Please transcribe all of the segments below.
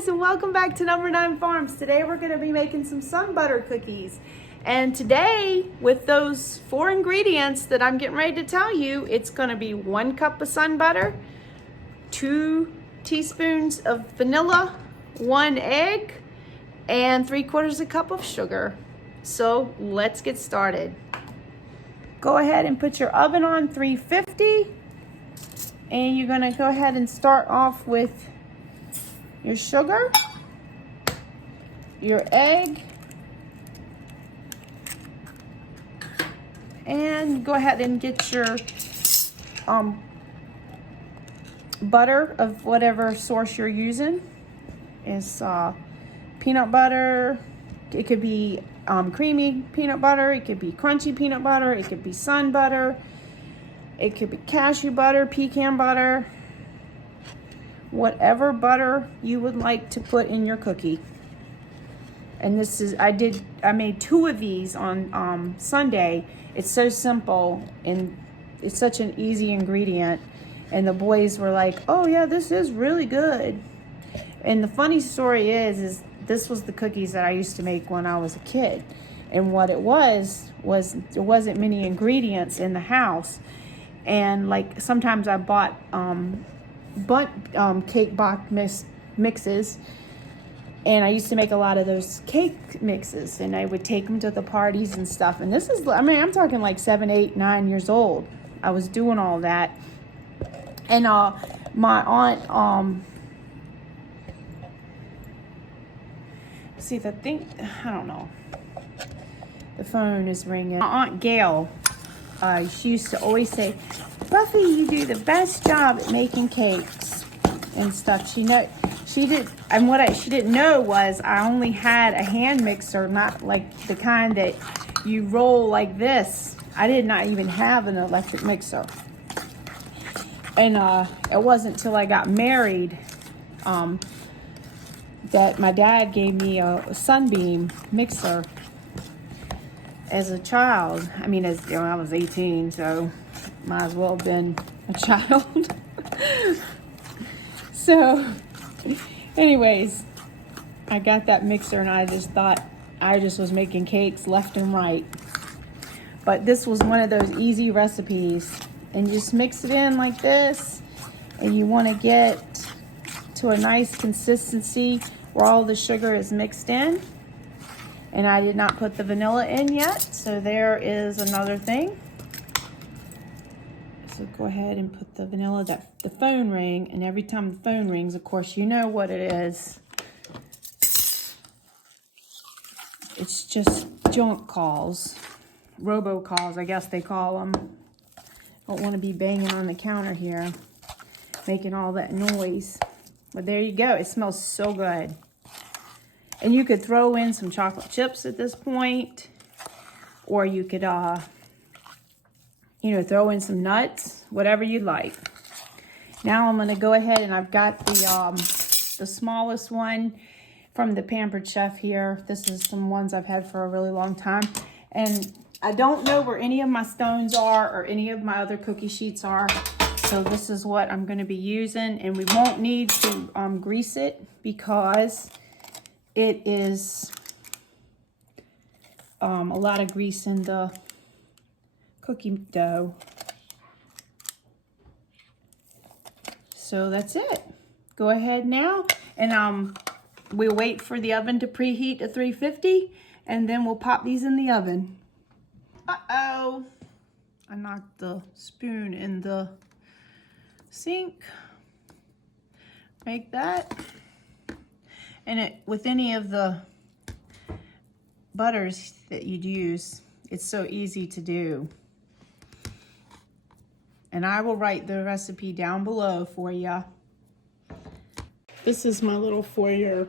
guys, and welcome back to Number 9 Farms. Today we're going to be making some SunButter cookies. And today, with those 4 ingredients that I'm getting ready to tell you, it's going to be 1 cup of SunButter, 2 teaspoons of vanilla, 1 egg, and 3/4 cup of sugar. So let's get started. Go ahead and put your oven on 350. And you're going to go ahead and start off with your sugar, your egg, and go ahead and get your butter of whatever source you're using. It's peanut butter. It could be creamy peanut butter. It could be crunchy peanut butter. It could be SunButter. It could be cashew butter, pecan butter, whatever butter you would like to put in your cookie. And this is, I made 2 of these on Sunday. It's so simple and it's such an easy ingredient. And the boys were like, oh yeah, this is really good. And the funny story is this was the cookies that I used to make when I was a kid. And what it was there wasn't many ingredients in the house. And like sometimes I bought cake box mixes, and I used to make a lot of those cake mixes, and I would take them to the parties and stuff. And this is, I mean, I'm talking like 7, 8, 9 years old. I was doing all that. And my aunt, see the thing, I don't know. The phone is ringing. My Aunt Gail, she used to always say, Buffy, you do the best job at making cakes and stuff. She didn't know was I only had a hand mixer, not like the kind that you roll like this. I did not even have an electric mixer. And it wasn't till I got married that my dad gave me a Sunbeam mixer. As a child, I mean, I was 18, so might as well have been a child. So, anyways, I got that mixer and I just thought I just was making cakes left and right. But this was one of those easy recipes. And you just mix it in like this. And you want to get to a nice consistency where all the sugar is mixed in. And I did not put the vanilla in yet, so there is another thing. So go ahead and put the vanilla, the phone ring, and every time the phone rings, of course, you know what it is. It's just junk calls, robocalls, I guess they call them. Don't want to be banging on the counter here, making all that noise. But there you go, it smells so good. And you could throw in some chocolate chips at this point, or you could, throw in some nuts, whatever you'd like. Now I'm gonna go ahead and I've got the smallest one from the Pampered Chef here. This is some ones I've had for a really long time. And I don't know where any of my stones are or any of my other cookie sheets are. So this is what I'm gonna be using. And we won't need to grease it because it is a lot of grease in the cookie dough. So that's it. Go ahead now, and we'll wait for the oven to preheat to 350, and then we'll pop these in the oven. Uh-oh, I knocked the spoon in the sink. Make that. And with any of the butters that you'd use, it's so easy to do. And I will write the recipe down below for you. This is my little foyer,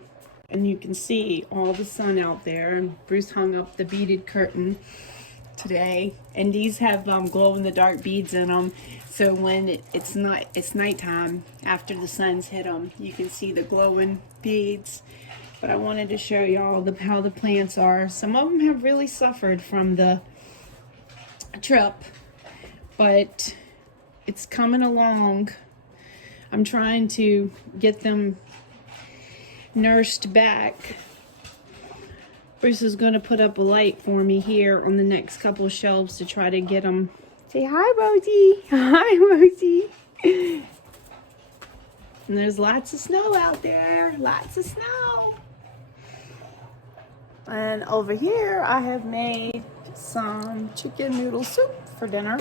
and you can see all the sun out there. And Bruce hung up the beaded curtain today, and these have glow-in-the-dark beads in them. So when it's nighttime, after the sun's hit them, you can see the glowing beads. But I wanted to show y'all how the plants are. Some of them have really suffered from the trip, but it's coming along. I'm trying to get them nursed back. Bruce is going to put up a light for me here on the next couple of shelves to try to get them. Say hi, Rosie. Hi, Rosie. And there's lots of snow out there. Lots of snow. And over here, I have made some chicken noodle soup for dinner.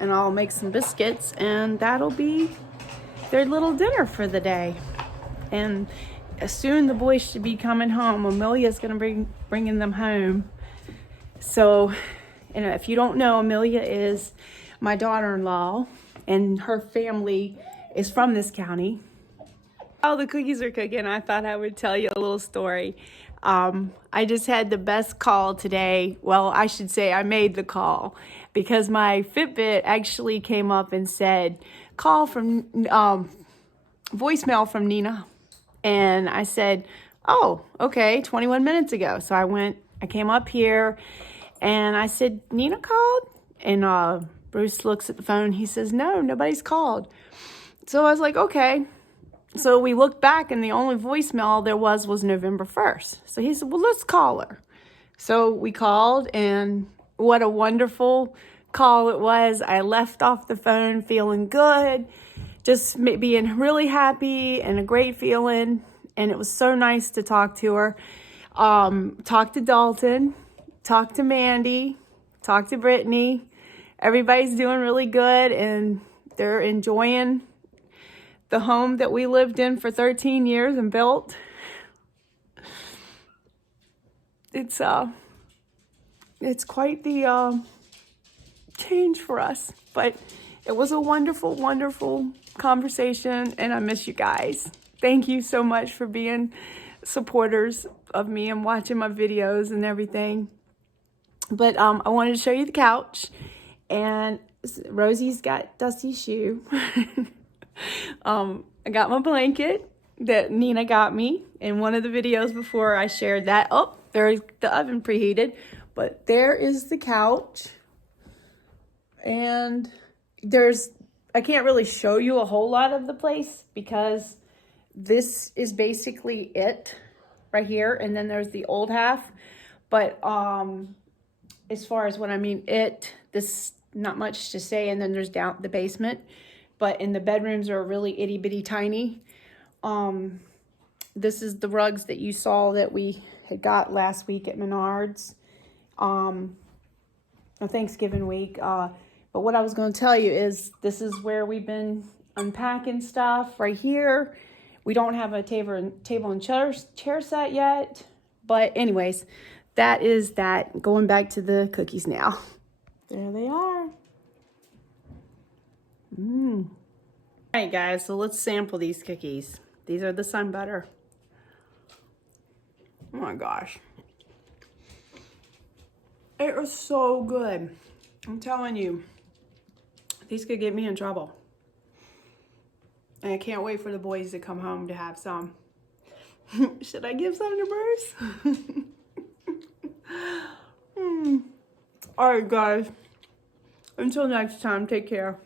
And I'll make some biscuits, and that'll be their little dinner for the day. And soon the boys should be coming home. Amelia's gonna bringing them home. So, and if you don't know, Amelia is my daughter-in-law, and her family is from this county. While the cookies are cooking, I thought I would tell you a little story. I just had the best call today. Well, I should say I made the call because my Fitbit actually came up and said, call from, voicemail from Nina. And I said, oh, okay, 21 minutes ago. So I came up here and I said, Nina called? And Bruce looks at the phone. He says, no, nobody's called. So I was like, okay. So we looked back and the only voicemail there was November 1st. So he said, well, let's call her. So we called, and what a wonderful call it was. I left off the phone feeling good, just being really happy and a great feeling. And it was so nice to talk to her. Talk to Dalton, talk to Mandy, talk to Brittany. Everybody's doing really good, and they're enjoying the home that we lived in for 13 years and built. It's quite the change for us, but it was a wonderful, wonderful conversation, and I miss you guys. Thank you so much for being supporters of me and watching my videos and everything. But I wanted to show you the couch, and Rosie's got Dusty's shoe. I got my blanket that Nina got me in one of the videos before. I shared that. Oh, there's the oven preheated, but there is the couch. And I can't really show you a whole lot of the place because this is basically it right here. And then there's the old half. But as far as what I mean, this not much to say. And then there's down the basement. But in the bedrooms are really itty bitty tiny. This is the rugs that you saw that we had got last week at Menards. On Thanksgiving week. But what I was going to tell you is this is where we've been unpacking stuff right here. We don't have a table and chair set yet. But anyways, that is that. Going back to the cookies now. There they are. All right, guys, so let's sample these cookies. These are the SunButter. Oh my gosh. It was so good. I'm telling you, these could get me in trouble. And I can't wait for the boys to come home to have some. Should I give some to Bruce? All right, guys. Until next time, take care.